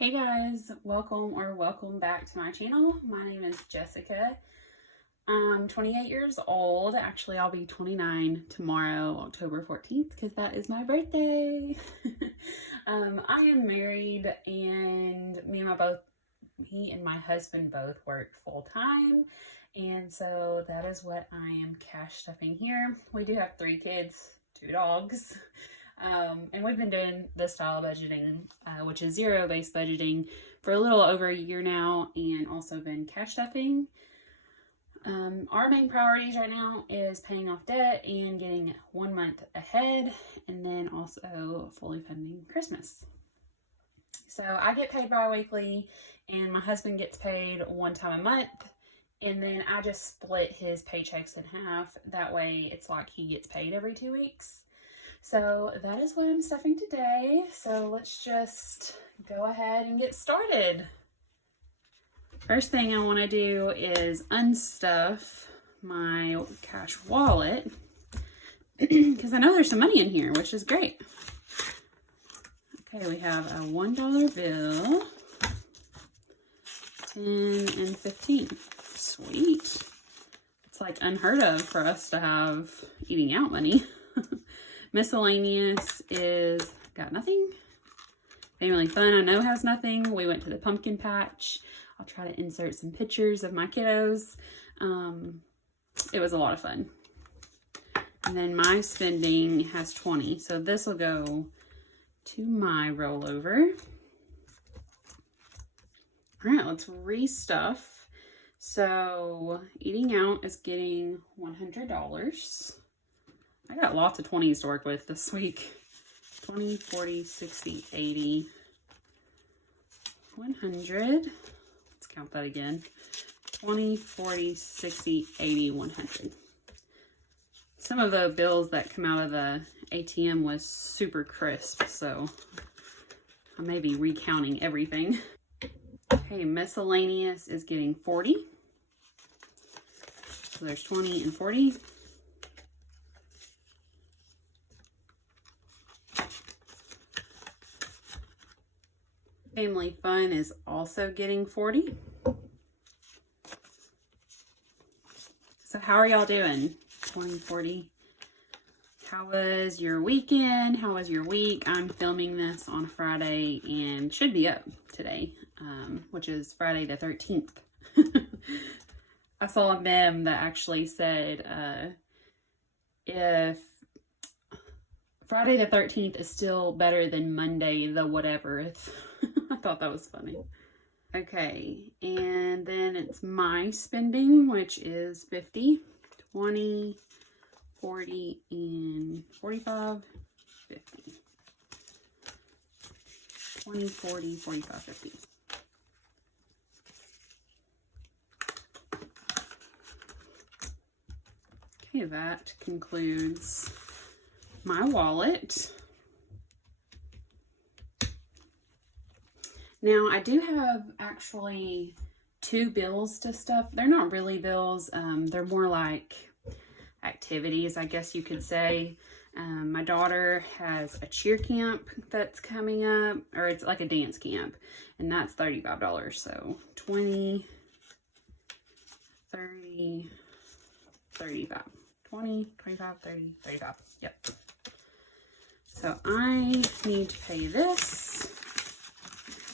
Hey guys, welcome back to my channel. My name is Jessica. I'm 28 years old. Actually, I'll be 29 tomorrow, October 14th, because that is my birthday. I am married, and me and my husband both work full-time, and so that is what I am cash stuffing here. We do have 3 kids, 2 dogs. And we've been doing this style of budgeting, which is zero-based budgeting, for a little over a year now, and also been cash stuffing. Our main priorities right now is paying off debt and getting 1 month ahead, and then also fully funding Christmas. So I get paid bi-weekly, and my husband gets paid 1 time a month, and then I just split his paychecks in half. That way it's like he gets paid every 2 weeks. So that is what I'm stuffing today. So let's just go ahead and get started. First thing I want to do is unstuff my cash wallet because I know there's some money in here, which is great. Okay, we have a $1 bill, 10 and 15. Sweet. It's like unheard of for us to have eating out money. Miscellaneous is got nothing. Family fun I know has nothing. We went to the pumpkin patch. I'll try to insert some pictures of my kiddos. It was a lot of fun. And then my spending has 20. So this will go to my rollover. All right, let's restuff. So eating out is getting $100. I got lots of 20s to work with this week. 20, 40, 60, 80, 100. Let's count that again. 20, 40, 60, 80, 100. Some of the bills that come out of the ATM was super crisp, so I may be recounting everything. Okay, miscellaneous is getting 40. So there's 20 and 40. Family fun is also getting 40. So how are y'all doing? 20, 40. How was your weekend? How was your week? I'm filming this on Friday and should be up today, which is Friday the 13th. I saw a meme that actually said, if Friday the 13th is still better than Monday the whatever. I thought that was funny. Okay, and then it's my spending, which is 50, 20, 40, and 45, 50. 20, 40, 45, 50. Okay, that concludes my wallet. Now, I do have actually 2 bills to stuff. They're not really bills. They're more like activities, I guess you could say. My daughter has a cheer camp that's coming up, or it's like a dance camp, and that's $35. So 20, 30, 35. 20, 25, 30, 35. Yep. So I need to pay this.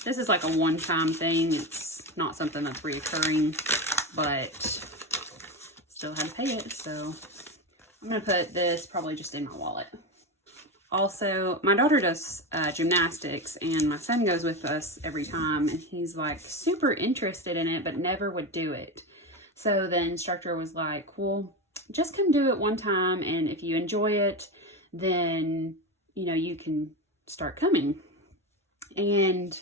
This is like a one-time thing. It's not something that's reoccurring, but still had to pay it. So I'm going to put this probably just in my wallet. Also, my daughter does gymnastics, and my son goes with us every time, and he's like super interested in it, but never would do it. So the instructor was like, well, just come do it one time, and if you enjoy it, then, you know, you can start coming. And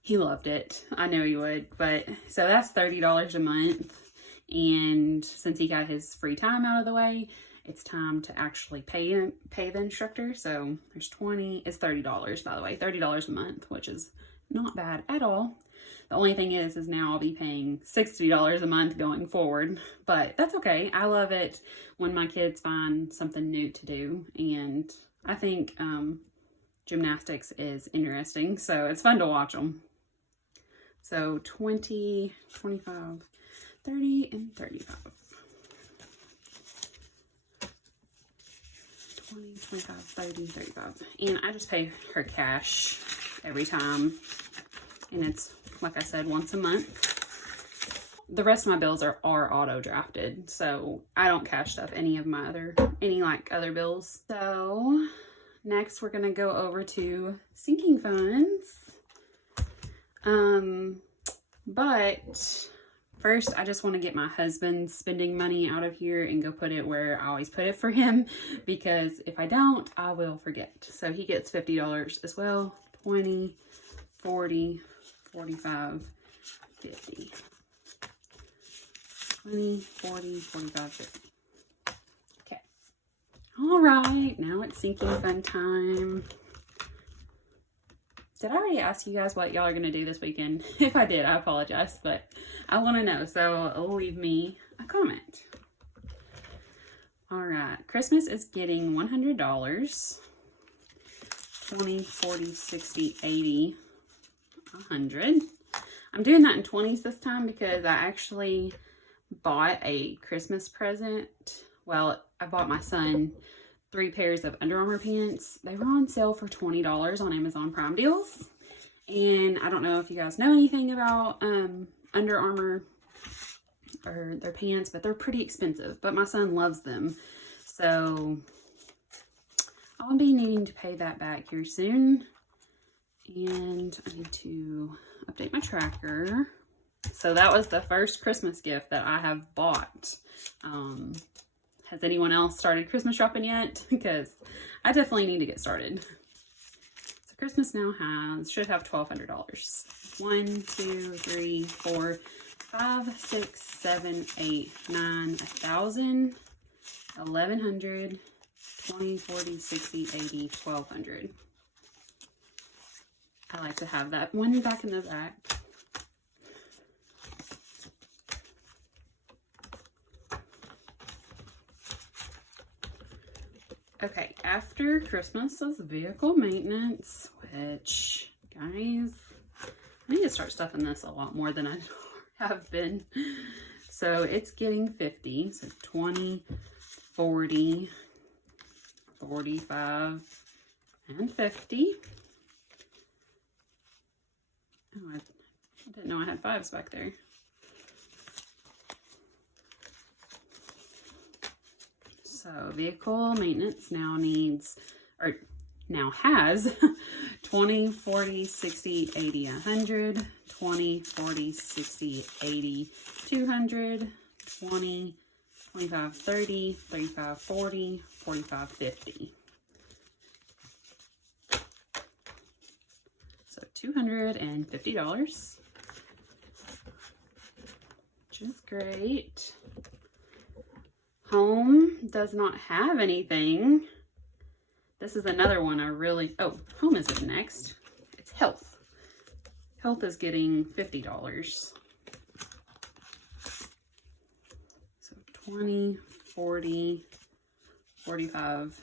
he loved it. I know he would. But so that's $30 a month. And since he got his free time out of the way, it's time to actually pay the instructor. So there's 20, it's $30, by the way, $30 a month, which is not bad at all. The only thing is now I'll be paying $60 a month going forward, but that's okay. I love it when my kids find something new to do. And I think gymnastics is interesting, so it's fun to watch them. So 20, 25, 30, and 35. 20, 25, 30, 35. And I just pay her cash every time. And it's, like I said, once a month. The rest of my bills are auto drafted, so I don't cash stuff any other bills. So next we're gonna go over to sinking funds. But first I just want to get my husband's spending money out of here and go put it where I always put it for him, because if I don't, I will forget. So he gets $50 as well. 20, 40, 45, 50. 20, 40, 45, 50. Okay. All right, now it's sinking fund time. Did I already ask you guys what y'all are going to do this weekend? If I did, I apologize, but I want to know, so leave me a comment. All right, Christmas is getting $100. 20, 40, 60, 80, 100. I'm doing that in 20s this time because I actually bought a Christmas present. Well, I bought my son 3 pairs of Under Armour pants. They were on sale for $20 on Amazon Prime deals. And I don't know if you guys know anything about Under Armour or their pants, but they're pretty expensive. But my son loves them. So I'll be needing to pay that back here soon. And I need to update my tracker. So that was the first Christmas gift that I have bought. Has anyone else started Christmas shopping yet? Because I definitely need to get started. So Christmas now should have $1,200. 1, 2, 3, 4, 5, 6, 7, 8, 9, 1,000, 1,100, 20, 40, 60, 80, 1,200. I like to have that one back in the back. Okay, after Christmas is vehicle maintenance, which, guys, I need to start stuffing this a lot more than I have been. So it's getting 50, so 20, 40, 45, and 50. Oh, I didn't know I had 5s back there. So vehicle maintenance now has 20, 40, 60, 80, 100, 20, 40, 60, 80, 200, 20, 25, 30, 35, 40, 45, 50. So $250, which is great. Home does not have anything. This is another one oh, home isn't next. It's health. Health is getting $50. So 20, 40, 45,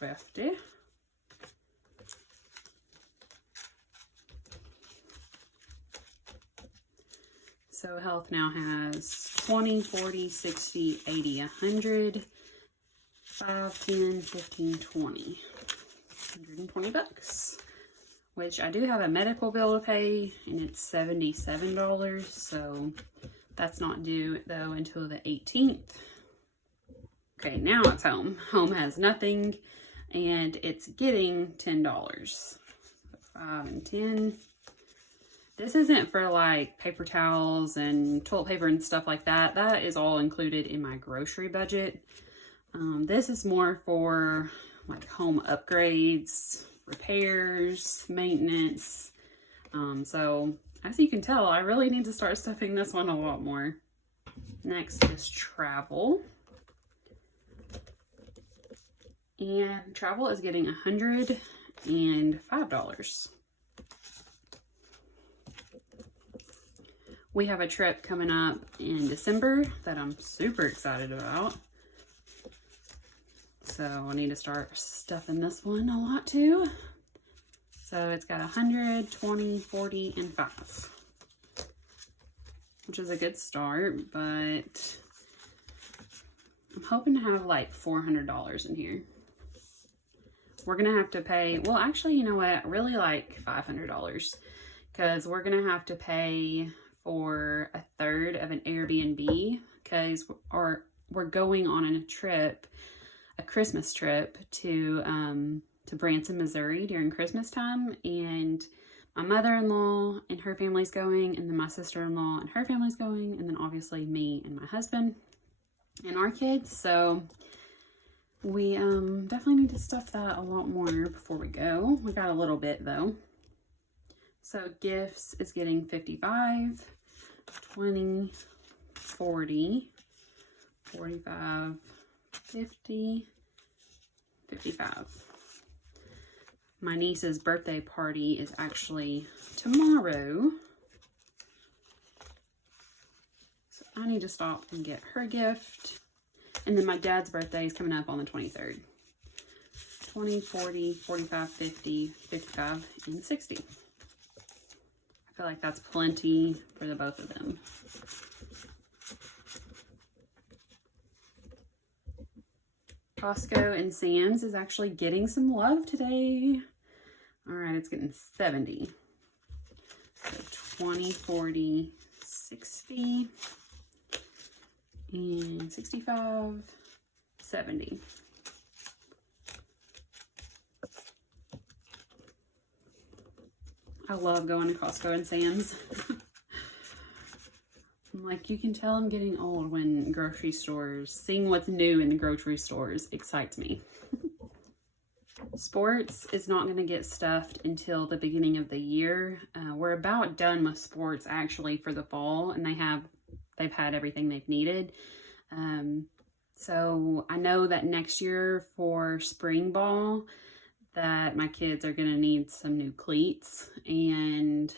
50. So health now has 20, 40, 60, 80, 100, 5, 10, 15, 20. $120, which I do have a medical bill to pay, and it's $77. So that's not due though until the 18th. Okay, now it's home. Home has nothing, and it's getting $10. So 5 and 10. This isn't for like paper towels and toilet paper and stuff like that. That is all included in my grocery budget. This is more for like home upgrades, repairs, maintenance. So as you can tell, I really need to start stuffing this one a lot more. Next is travel. And travel is getting $105. We have a trip coming up in December that I'm super excited about. So I need to start stuffing this one a lot too. So it's got 100, 20, 40, and 5. which is a good start, but I'm hoping to have like $400 in here. We're going to have to pay, well, actually, you know what? Really like $500 because we're going to have to pay for a third of an Airbnb because we're going on a trip, a Christmas trip to Branson, Missouri during Christmas time, and my mother-in-law and her family's going, and then my sister-in-law and her family's going, and then obviously me and my husband and our kids. So we definitely need to stuff that a lot more before we go. We got a little bit though. So gifts is getting 55, 20, 40, 45, 50, 55. My niece's birthday party is actually tomorrow. So I need to stop and get her gift. And then my dad's birthday is coming up on the 23rd. 20, 40, 45, 50, 55, and 60. I feel like that's plenty for the both of them. Costco and Sam's is actually getting some love today. All right, it's getting 70. So 20, 40, 60, and 65, 70. I love going to Costco and Sam's. Like, you can tell I'm getting old when grocery stores, seeing what's new in the grocery stores excites me. Sports is not going to get stuffed until the beginning of the year. We're about done with sports actually for the fall, and they've had everything they've needed. So I know that next year for spring ball that my kids are going to need some new cleats and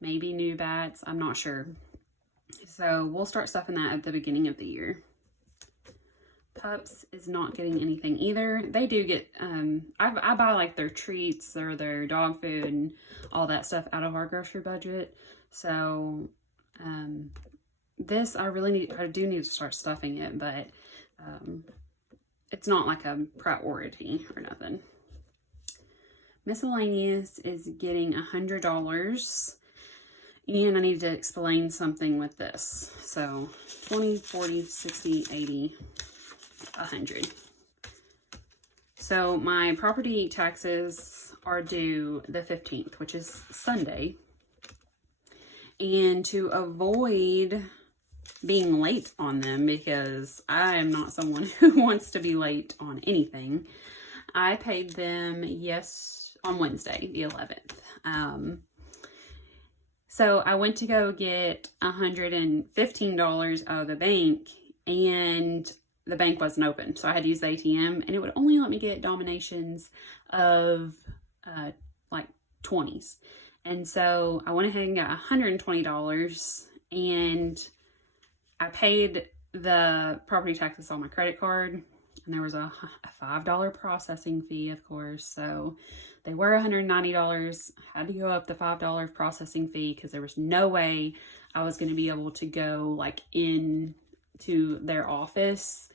maybe new bats. I'm not sure. So we'll start stuffing that at the beginning of the year. Pups is not getting anything either. They do get, I buy like their treats or their dog food and all that stuff out of our grocery budget. So this I do need to start stuffing it, but it's not like a priority or nothing. Miscellaneous is getting $100. And I need to explain something with this. So 20, 40, 60, 80, 100. So my property taxes are due the 15th, which is Sunday. And to avoid being late on them, because I am not someone who wants to be late on anything, I paid them on Wednesday, the 11th. So I went to go get $115 out of the bank, and the bank wasn't open. So I had to use the ATM, and it would only let me get dominations of like 20s. And so I went ahead and got $120, and I paid the property taxes on my credit card, and there was a $5 processing fee, of course. So they were $190. I had to go up the $5 processing fee because there was no way I was going to be able to go like into their office.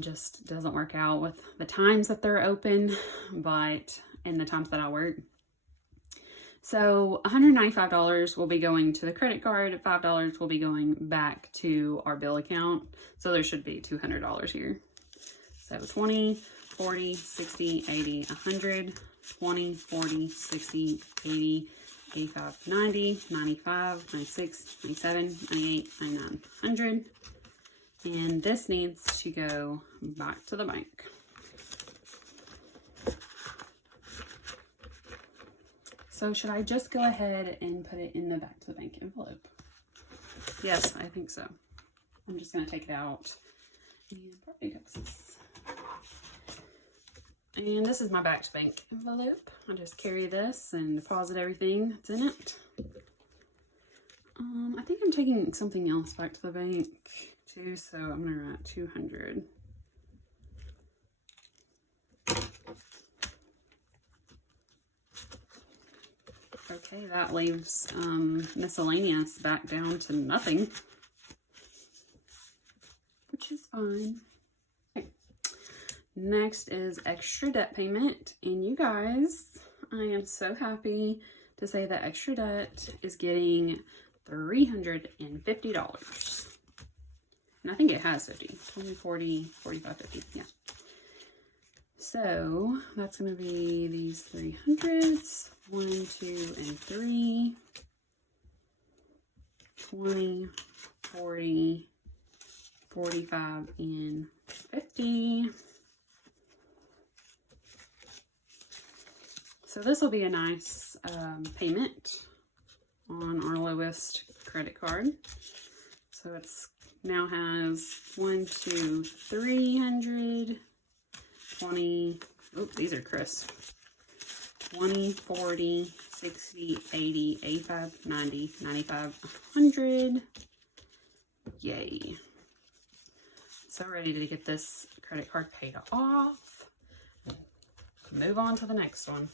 Just doesn't work out with the times that they're open, but in the times that I work. So $195 will be going to the credit card. $5 will be going back to our bill account. So there should be $200 here. So 20, 40, 60, 80, 100, 20, 40, 60, 80, 85, 90, 95, 96, 97, 98, 99, 100. And this needs to go back to the bank. So should I just go ahead and put it in the back to the bank envelope? Yes, I think so. I'm just going to take it out and property taxes. And this is my back to bank envelope. I just carry this and deposit everything that's in it. I think I'm taking something else back to the bank too, so I'm going to write 200. Okay, that leaves miscellaneous back down to nothing, which is fine. Okay. Next is extra debt payment. And you guys, I am so happy to say that extra debt is getting $350. And I think it has 50, 20, 40, 45, 50, yeah. So that's going to be these 300s, 1, 2, and 3, 20, 40, 45, and 50. So this will be a nice payment on our lowest credit card. So it's now has 1, 2, 300, 20, oops, these are crisp. 20, 40, 60, 80, 85, 90, 95, 100. Yay. So ready to get this credit card paid off. Move on to the next one.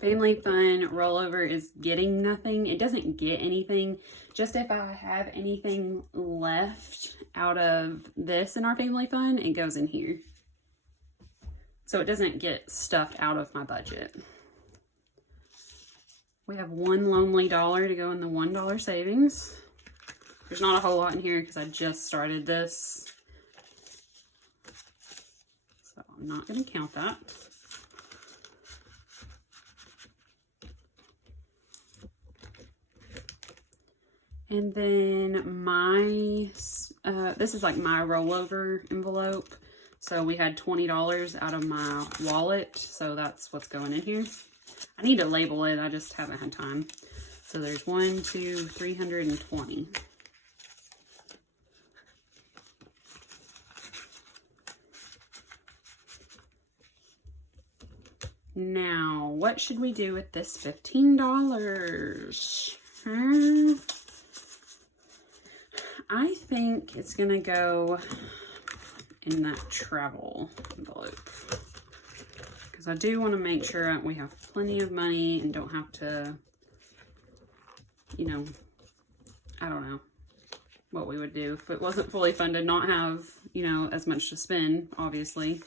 Family Fun rollover is getting nothing. It doesn't get anything. Just if I have anything left out of this in our Family Fun, it goes in here. So it doesn't get stuffed out of my budget. We have one lonely dollar to go in the $1 savings. There's not a whole lot in here because I just started this. So I'm not going to count that. And then my, this is like my rollover envelope. So we had $20 out of my wallet. So that's what's going in here. I need to label it. I just haven't had time. So there's 1, 2, 320. Now, what should we do with this $15? I think it's gonna go in that travel envelope because I do want to make sure we have plenty of money and don't have to, you know, I don't know what we would do if it wasn't fully funded, not have, you know, as much to spend, obviously.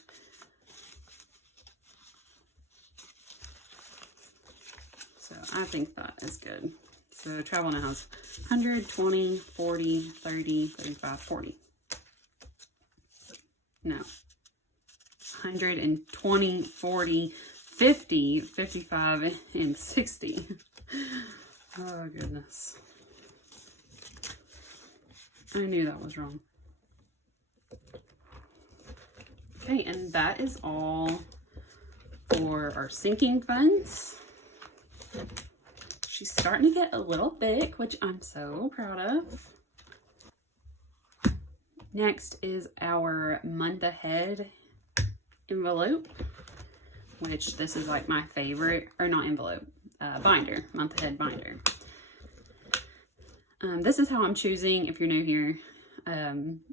So I think that is good. So travel now has 100, 20, 40, 30, 35, 40. No. 120, 40, 50, 55, and 60. Oh, goodness. I knew that was wrong. Okay, and that is all for our sinking funds. She's starting to get a little thick, which I'm so proud of. Next is our month ahead envelope, which this is like my favorite, or not envelope, binder, month ahead binder. This is how I'm choosing, if you're new here,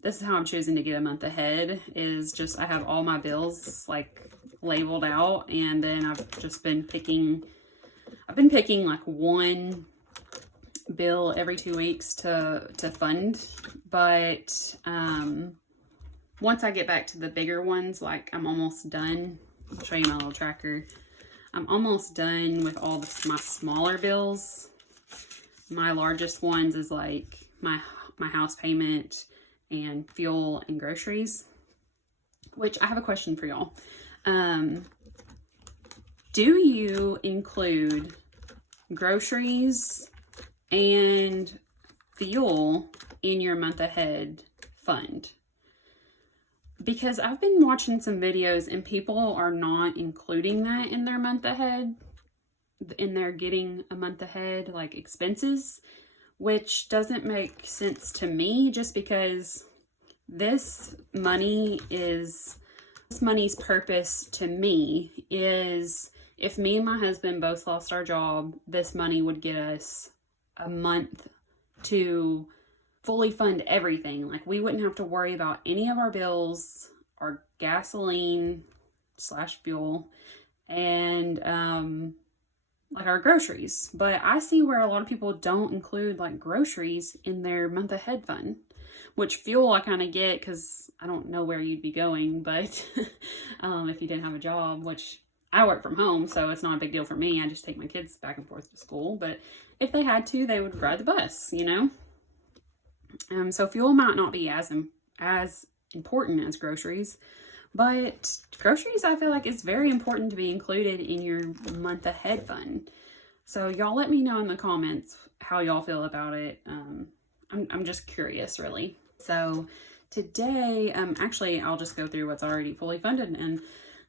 this is how I'm choosing to get a month ahead, is just I have all my bills like labeled out, and then I've just been picking like one bill every 2 weeks to fund. But once I get back to the bigger ones, like I'm almost done. I'll show you my little tracker. I'm almost done with all my smaller bills. My largest ones is like my house payment and fuel and groceries, which I have a question for y'all. Do you include groceries and fuel in your month ahead fund? Because I've been watching some videos and people are not including that in their month ahead, and they're getting a month ahead like expenses, which doesn't make sense to me, just because this money's purpose to me is, if me and my husband both lost our job, this money would get us a month to fully fund everything. Like, we wouldn't have to worry about any of our bills, our gasoline, slash fuel and like our groceries. But I see where a lot of people don't include like groceries in their month ahead fund, which fuel I kind of get because I don't know where you'd be going, but if you didn't have a job, which I work from home, so it's not a big deal for me. I just take my kids back and forth to school. But if they had to, they would ride the bus, you know? So fuel might not be as important as groceries, but groceries I feel like it's very important to be included in your month ahead fund. So y'all let me know in the comments how y'all feel about it. I'm just curious, really. So today, actually, I'll just go through what's already fully funded, and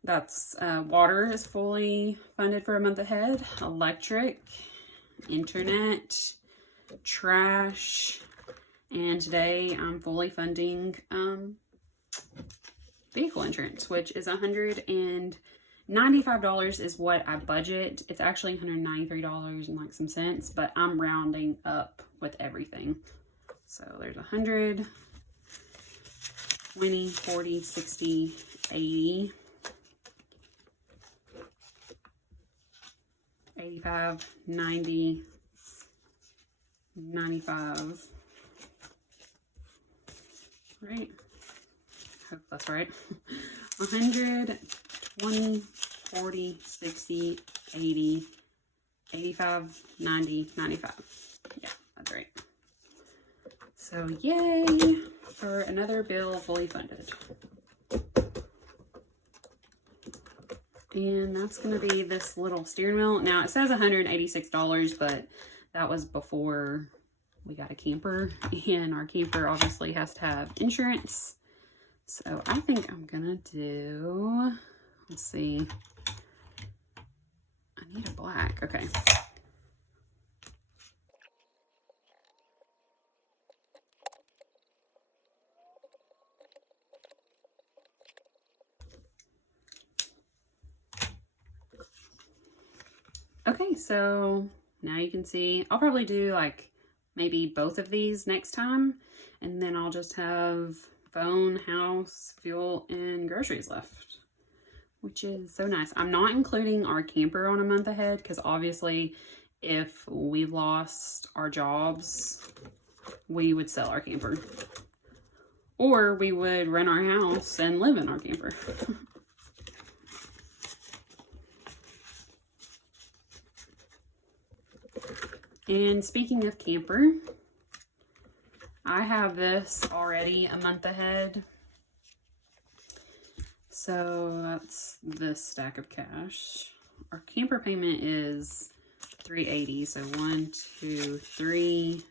that's water is fully funded for a month ahead, electric, internet, trash, and today I'm fully funding vehicle insurance, which is $195 is what I budget. It's actually $193 and like some cents, but I'm rounding up with everything. So there's 100, 20, 40, 60, 80, 85, 90, 95, right? Hope that's right. 100, 20, 40, 60, 80, 85, 90, 95. Yeah, that's right. So yay for another bill fully funded. And that's going to be this little steering wheel. Now it says $186, but that was before we got a camper, and our camper obviously has to have insurance. So I think I'm going to do, let's see. I need a black. Okay. Okay, so now you can see, I'll probably do like maybe both of these next time, and then I'll just have phone, house, fuel, and groceries left, which is so nice. I'm not including our camper on a month ahead because obviously if we lost our jobs, we would sell our camper, or we would rent our house and live in our camper. And speaking of camper, I have this already a month ahead. So that's this stack of cash. Our camper payment is $380. So 1, 2, 3,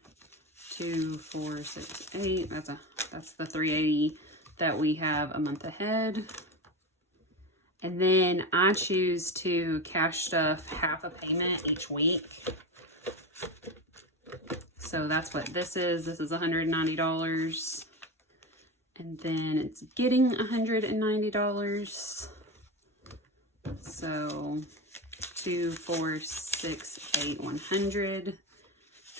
2, 4, 6, 8. That's the $380 that we have a month ahead. And then I choose to cash stuff half a payment each week. So that's what this is. This is $190. And then it's getting $190. So 2, 4, 6, 8, 100,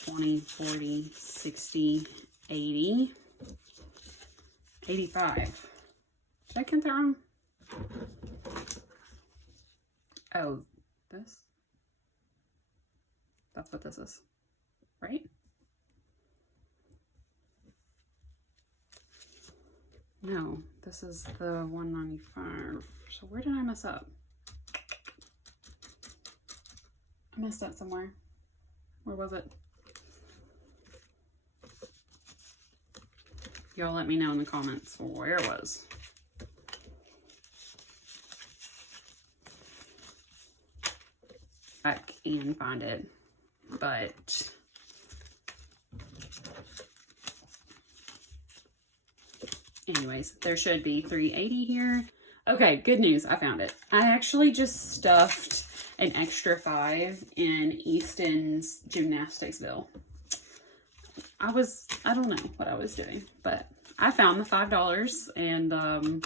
20, 40, 60, 80, 85. Did I count that wrong? Oh, this? That's what this is, right? No, this is the 195. So where did I mess up? I messed up somewhere. Where was it? Y'all let me know in the comments where it was. Back and find it. But anyways, there should be 380 here. Okay, good news. I found it. I actually just stuffed an extra 5 in Easton's gymnastics bill. I don't know what I was doing, but I found the $5 and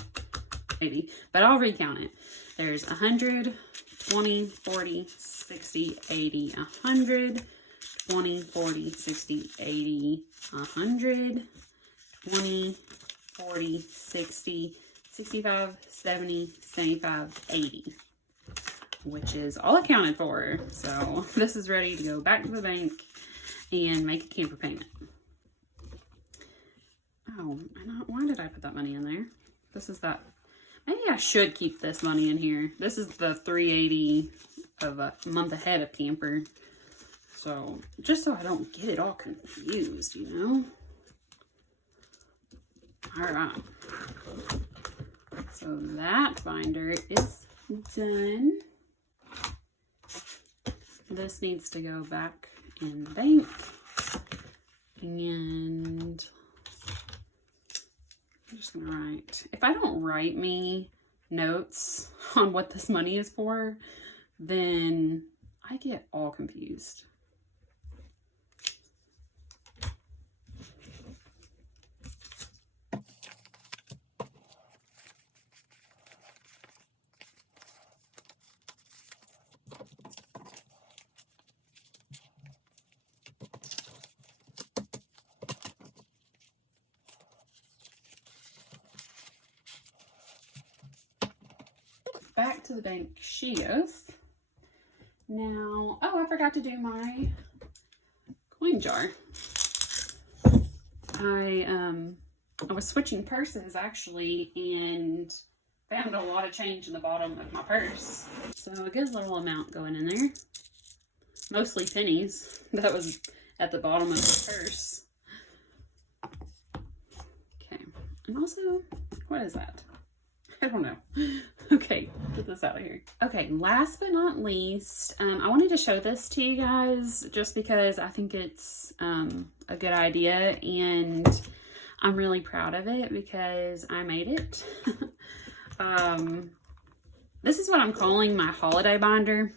maybe, but I'll recount it. There's 100, 20, 40, 60, 80, 100, 20, 40, 60, 80, 100, 20, 40, 60, 65, 70, 75, 80, which is all accounted for. So this is ready to go back to the bank and make a camper payment. Oh, why did I put that money in there? This is that. Maybe I should keep this money in here. This is the $380 of a month ahead of camper. So, just so I don't get it all confused, you know? Alright. So that binder is done. This needs to go back in the bank. And I'm just gonna write. If I don't write me notes on what this money is for, then I get all confused. Back to the bank she goes. Now, oh, I forgot to do my coin jar. I was switching purses actually and found a lot of change in the bottom of my purse. So a good little amount going in there. Mostly pennies. That was at the bottom of the purse. Okay. And also, what is that? I don't know. Okay, get this out of here. Okay, last but not least, I wanted to show this to you guys just because I think it's a good idea and I'm really proud of it because I made it. This is what I'm calling my holiday binder,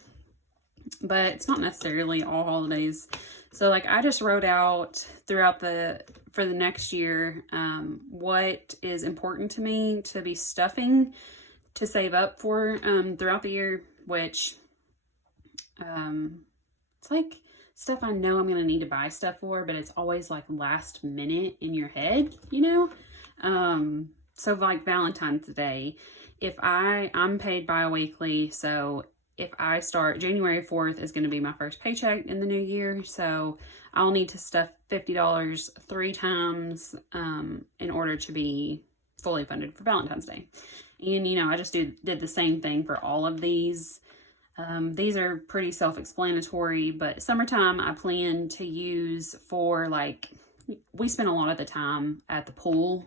but it's not necessarily all holidays. So like I just wrote out throughout for the next year, what is important to me to be stuffing to save up for throughout the year, which it's like stuff I know I'm gonna need to buy stuff for, but it's always like last minute in your head, you know? So like Valentine's Day, if I'm paid bi-weekly, so if I start, January 4th is going to be my first paycheck in the new year, so I'll need to stuff $50 3 times in order to be fully funded for Valentine's Day. And, you know, I just did the same thing for all of these. These are pretty self-explanatory, but summertime I plan to use for, like, we spend a lot of the time at the pool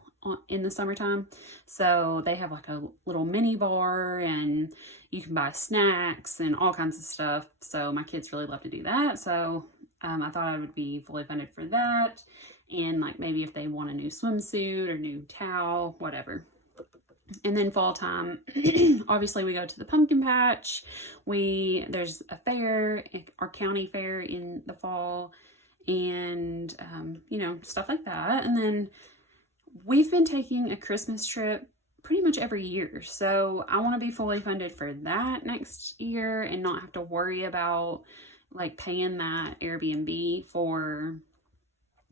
in the summertime. So they have like a little mini bar and you can buy snacks and all kinds of stuff. So my kids really love to do that. So I thought I would be fully funded for that. And like maybe if they want a new swimsuit or new towel, whatever. And then fall time, obviously we go to the pumpkin patch. There's a fair, our county fair in the fall, and you know, stuff like that. And then we've been taking a Christmas trip pretty much every year. So I want to be fully funded for that next year and not have to worry about like paying that Airbnb for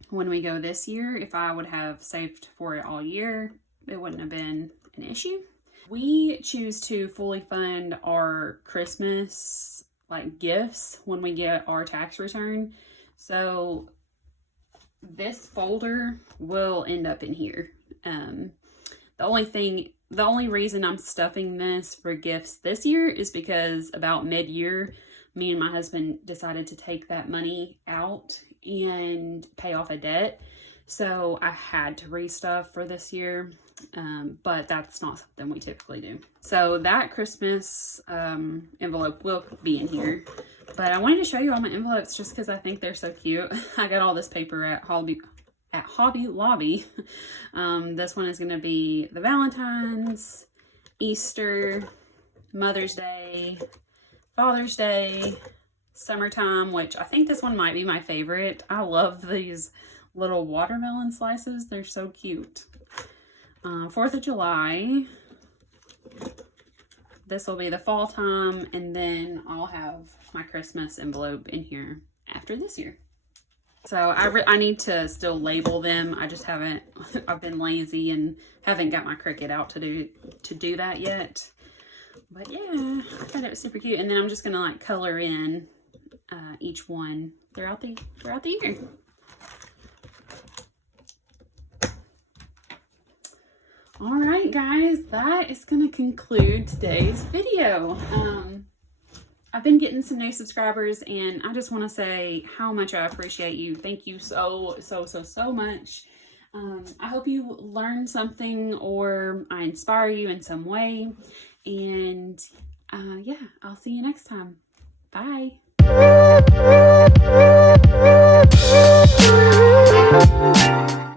when we go this year. If I would have saved for it all year, it wouldn't have been an issue. We choose to fully fund our Christmas like gifts when we get our tax return. So this folder will end up in here. The only reason I'm stuffing this for gifts this year is because about mid-year, me and my husband decided to take that money out and pay off a debt. So I had to restuff for this year, but that's not something we typically do. So that Christmas envelope will be in here. But I wanted to show you all my envelopes just because I think they're so cute. I got all this paper at Hobby Lobby. This one is going to be the Valentine's, Easter, Mother's Day, Father's Day, summertime, which I think this one might be my favorite. I love these little watermelon slices. They're so cute. 4th of July. This will be the fall time, and then I'll have my Christmas envelope in here after this year. So I need to still label them. I just haven't, I've been lazy and haven't got my Cricut out to do that yet. But yeah, I thought it was super cute. And then I'm just gonna like color in each one throughout the year. All right, guys, that is gonna conclude today's video. I've been getting some new subscribers, and I just want to say how much I appreciate you. Thank you so much. I hope you learned something or I inspire you in some way. And yeah, I'll see you next time. Bye.